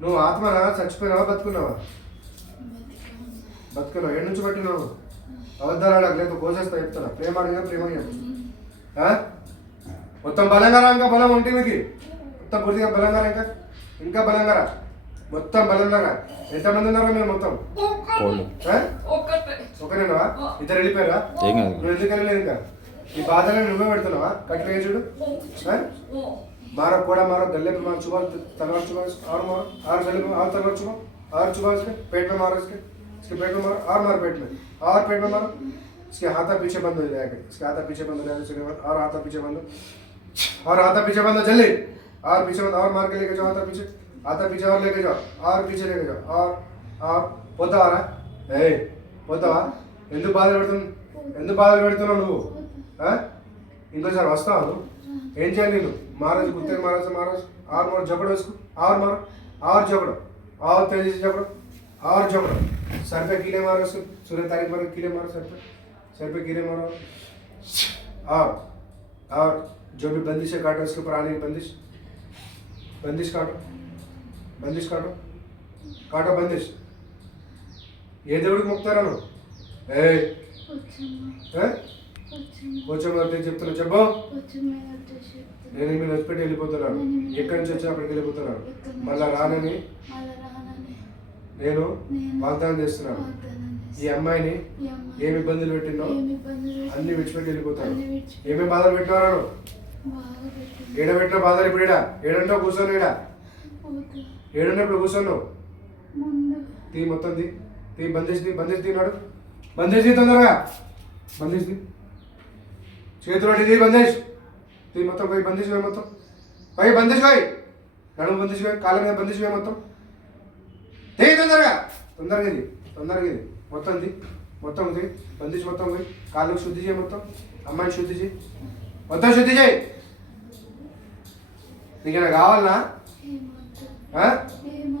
నువ్వు ఆత్మనా చచ్చిపోయినావా బతుకున్నావా? బతుకున్నావు. ఏడు నుంచి పట్టినావు? అబద్ధాలు అడగలేదు, కోసేస్తా చెప్తారా? ప్రేమ అడిగినా ప్రేమ చెప్పు. మొత్తం బలంగా రా, ఇంకా బలం ఉంటే మీకు మొత్తం పూర్తిగా బలంగా రా, ఇంకా బలంగా రా, మొత్తం బలంగా రా. ఎంతమంది ఉన్నారా మీరు మొత్తం? ఒకరేనా? ఇద్దరు వెళ్ళిపోయారా? నువ్వు ఎందుకు వెళ్ళలేదు? ఇంకా ఈ బాధలను నువ్వే పెడుతున్నావా? కట్టిన చూడు. मारो कोड़ा मारो, गले पे मारो, चुबाओ, तलवार चुबाओ, और मारो, और गले में, और तलवार चुबाओ, और चुबाओ इसके पेट में मारो, इसके पेट में मारो, और मारो पेट में, और पेट में मारो। इसके हाथा पीछे बंद हो जाएगा, इसके हाथा पीछे बंद हो जाएगा, इसके बाद और हाथा पीछे बंद हो, और हाथा पीछे बंद हो, जल्दी और पीछे बंद, और मार के लेके जाओ, हाथा पीछे और लेके जाओ, और पीछे लेके जाओ, और పోతా రా. ఏ పోతావా? ఎందుకు బాధలు పెడుతున్నావు నువ్వు? ఇంకోసారి వస్తావా నువ్వు? ఏం చేయాలి నేను? महाराज कुत्ते महाराज से महाराज और मारो, झगड़ो इसको, और मारो, और झगड़ो, और तेजी से झगड़ो, और झगड़ो. सर पे कीले मारो इसको, सूर्य तारीख मारो, कीले मारो सर पे कीले मारो. और जो भी बंदिश है काटो, इसके ऊपर आने की बंदिश काटो बंदिश. ये దేవుడికి మొక్కుతారా నువ్వు? కొంచెం చెప్తున్నా చెప్పు. నేను మీరు వదిలిపెట్టి వెళ్ళిపోతున్నాను. ఎక్కడి నుంచి వచ్చి అక్కడికి వెళ్ళిపోతున్నాను. మళ్ళా రానని నేను వాగ్దానం చేస్తున్నాను. ఈ అమ్మాయిని ఏమి ఇబ్బందులు పెట్టినో అన్ని విడిచిపెట్టి వెళ్ళిపోతాను. ఏమేమి బాధలు పెట్టినారు? ఏడబెట్టిన బాధలు ఇప్పుడు ఏడంటావు కూర్చొని ఏడున్నప్పుడు కూర్చోను. తీ మొత్తం తీ బందేసి తీనాడు. బందేసి తొందరగా బందేసి చేతులు తీ బందేసి తీ మొత్తం పోయి బందిష్ పోయి మొత్తం పోయి బందిష్ పోయి నడుము బందిష్ పోయి కాళ్ళ మీద బందిష్ పోయి మొత్తం తీ తొందరగా ఇది మొత్తం తీ బందిష్ మొత్తం పోయి కాళ్ళకు శుద్ధి చేయి, మొత్తం అమ్మాయిని శుద్ధి చేయి, మొత్తం శుద్ధి చేయి. నీకేనా కావాలనా?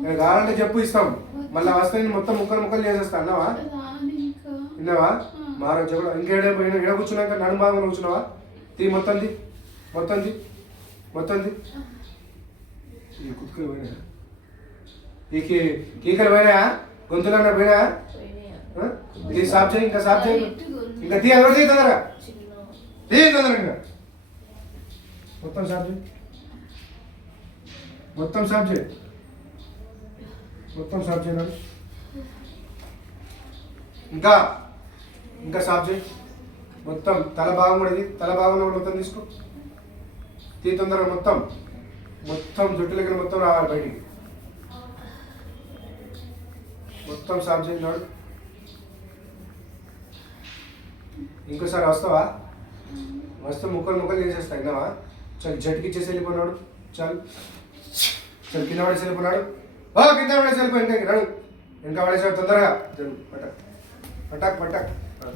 నేను కావాలంటే చెప్పు, ఇస్తాం. మళ్ళీ వస్తే నేను మొత్తం ముక్కలు చేసేస్తా. అన్నావా? విన్నావా? మారో చెప్పడం ఇంకేడ పోయినా ఎడ కూర్చున్నాక నడుము భాగంలో కూర్చున్నావా? తీ మొత్తం ఈ కుక్కలు పోయినాయా? ఈ కీకలు పోయినాయా? గొంతులన్నా పోయినాయా? ఇది సాఫ్ చేయి, ఇంకా సాఫ్ చేయి, ఇంకా తీ ఎవరు చేయి తొందరగా ఇంకా మొత్తం సాఫ్ చేయి, మొత్తం సాఫ్ చేయాలి. ఇంకా సాఫ్ చేయి మొత్తం. తల భాగం కూడా మొత్తం తీసుకో, తీ తొందరగా మొత్తం జుట్టులకి మొత్తం రావాలి బయటికి. మొత్తం సాఫ్ చేసినాడు. ఇంకోసారి వస్తావా? వస్తే ముక్కలు చేసేస్తా. విన్నావా? చల్ జట్టుకిచ్చేసి వెళ్ళిపోయినాడు. చల్ కింద పడేసి వెళ్ళిపోయినాడు. కింద పడేసి వెళ్ళిపోయి ఇంకా పడేసాడు తొందరగా. పటక్